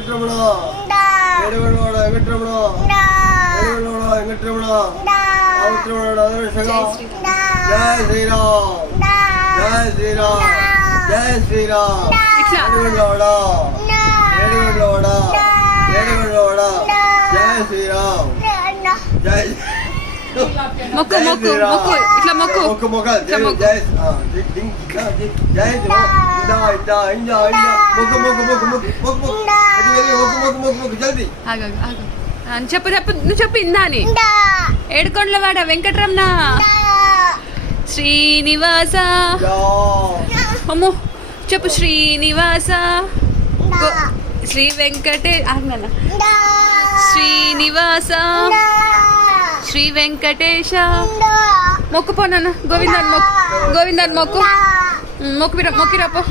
వెంకటరమణ ఏడుగొండవాడ వెంకటరమణ ఏడుగొండవాడ వెంకటరమణ ఆవుత్రమణ జై శ్రీరామ్ జై శ్రీరామ్ జై శ్రీరామ్ ఏడుగొండవాడ ఏడుగొండవాడ ఏడుగొండవాడ జై శ్రీరామ్ జై మొక్కు మొక్కు మొక్కు ఇట్లా మొక్కు మొక్కు మొక్క జై జై జై మొక్కు మొక్కు మొక్కు మొక్కు మొక్కు జల్దీ చెప్పు చెప్పు నువ్వు చెప్పు ఇందా అని ఏడుకొండలవాడ వెంకటరమణ శ్రీనివాస అమ్మో చెప్పు శ్రీనివాస శ్రీ వెంకటే శ్రీనివాస శ్రీ వెంకటేశ మొక్కు పో నాన్న గోవిందాన్ని మొక్కు మొక్కిరాపో